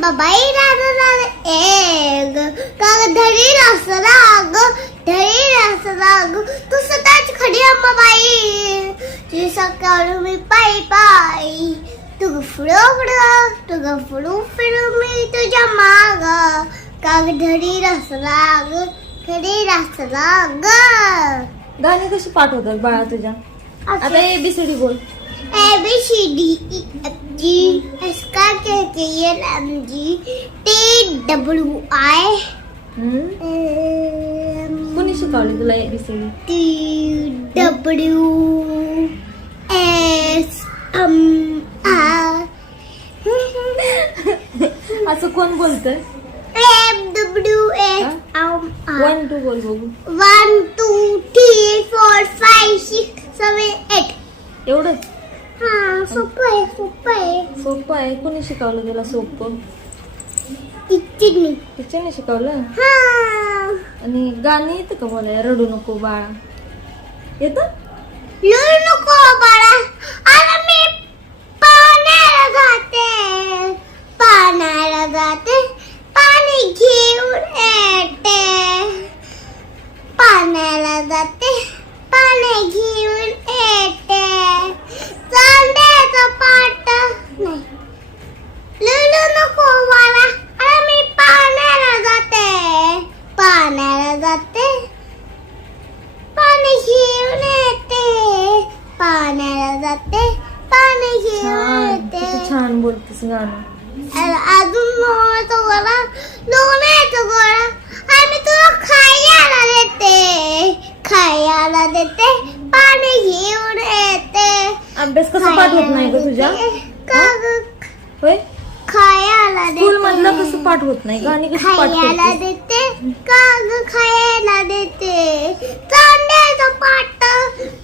अंबाबाई राधा राधा एक काग धरी रस राग धरी रस राग तू सदाच खडी अंबाबाई तुझी सकाळ मी पायी पायी तू गफडो फडो तू गफडू फिरू मी तुझ्या माग काग धरी रस राग धरी रस राग गाणी कशी पाठवतात बाळा तुझ्या आता एबीसीडी बोल A B C D E F G H K G T W I हम्म? M कोणी शिकवली तुला ABCD T W S M R असं कोण बोलतंय M W S M R one two बोल बघू One two three four five six seven eight एवढंच हा आहे सोपं आहे. सोपं आहे. कोणी शिकवलं तुला सोपं? टिचणी टीचरने शिकवलं? हा. आणि गाणी येतं का मला रडू नको बाळा. येतं? लुळू नको बाळा अरे मी पाण्याला जाते पाण्याला जाते पाणी घेऊन येते पाण्याला जाते पाणी घेऊन येते चांद्याचा पाट नाही लुळू नको बाळा अरे मी पाण्याला जाते पाण्याला जाते पाणी घेऊन येते पाण्याला जाते पाणी घेऊन छान येते किती छान बोलतेस गाणं अजून मोहतो गोळा लोण्याचा गोळा आणि तुला खायला देते खायला देते पाणी घेऊन येते अभ्यास कसा पाठवत नाही ग तुझ्या? होय खायला देते स्कूल मधलं कसं पाठवत नाही गाणी कशी खायला देते का ग खायला देते चांद्याचा पाट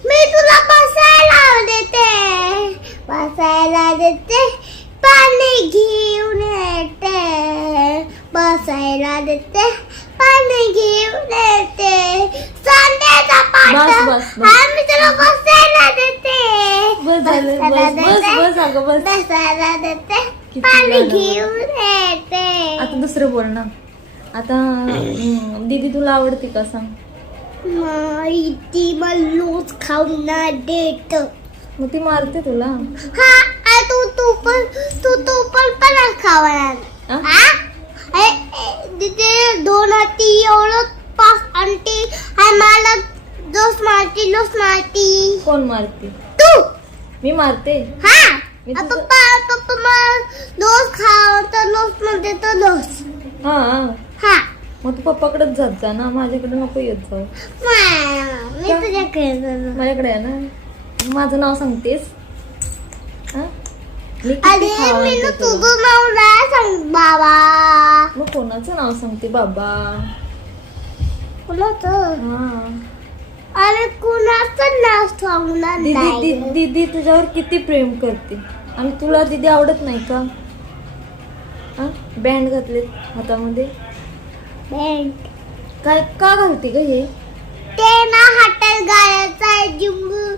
मी तुला बसायला देते बसायला देते पाणी घेऊन येते बसायला देते पाणी घेऊन चांद्याचा पाट बस, बस, बस. हा मी तुला बसायला देते बस झालं बस बस देते. बस अगं बस बसायला देते किती पाणी गाणं बोल. घेऊन आता दुसरं बोल ना आता हम्म, दीदी तुला आवडते का सांग माहिती मल्लूच खाऊन ना देत मग ती मारते तुला हा आ, तू तू पण तू तू पण पण? हा ए, तिथे दोन हाती एवढं पाच आंटी. हाय मला दोस मारती दोस मारती. कोण मारते? तू. मी मारते? हा. मी आ, तुझं- पप्पा पप्पा मला दोस खाव तर दोस मध्ये तर दोस हा. हा. मग तू पप्पाकडेच जात जा ना माझ्याकडे नको येत जाऊ. मा- मी तुझ्याकडे जाणार. माझ्याकडे आहे ना. माझं नाव सांगतेस? अरे मी? तुझं नाव नाही सांग बाबा मग कोणाचं नाव सांगते बाबा कुणाचं हा अरे कुणाचं नाव सांगणार दीदी नाही दी- दीदी तुझ्यावर किती प्रेम करते आणि तुला दीदी आवडत नाही का हा बँड घातले हातामध्ये बँड. काय का घालते ग हे ते ना हातात गायचं आहे चिंबू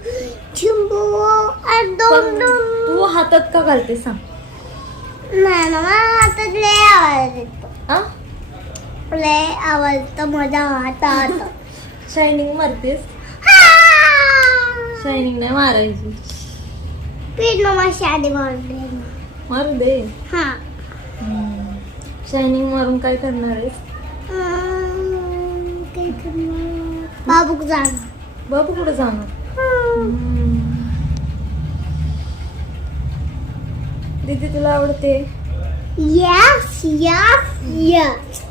चिंबू आणि दोन पण दोन. तू हातात का घालते सांग. नाही ना मला हातात लय आवाज येतो. लय आवाज येतो माझ्या हातात. शायनिंग मारतेस? हा. शायनिंग नाही मारायची. पीठ मग शादी मारले मारू दे. हा. शायनिंग मारून काय करणार आहेस? अं, काय करणार? बाबूक जाणार? बाबू कुठे जाणार? दीदी तुला आवडते? यस यस यस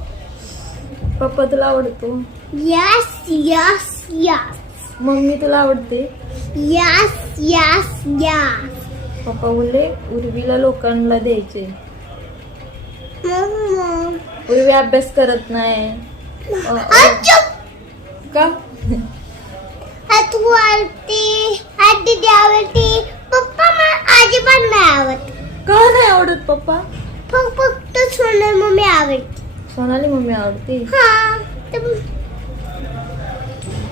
पप्पा तुला आवडतो? यस यस यस मम्मी तुला आवडते? यस यस यस पप्पा बोलले उर्वीला लोकांना द्यायचे. उर्वी अभ्यास करत नाही. अ, अ, चुप का? तू आवडती आजी आवडती पप्पा मला आजी पण नाही आवडत का नाही आवडत पप्पा? फक्त सोनल मम्मी आवडते. सोनाली मम्मी आवडते? हा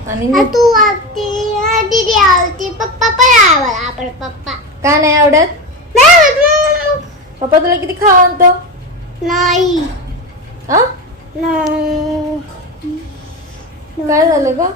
आणि तू आवडती दीदी आवडती पप्पा पण आवड आपण पप्पा. का नाही आवडत? नाही आवडत पप्पा तुला किती खावा आणतो नाही. हा? नाही. काय झालं का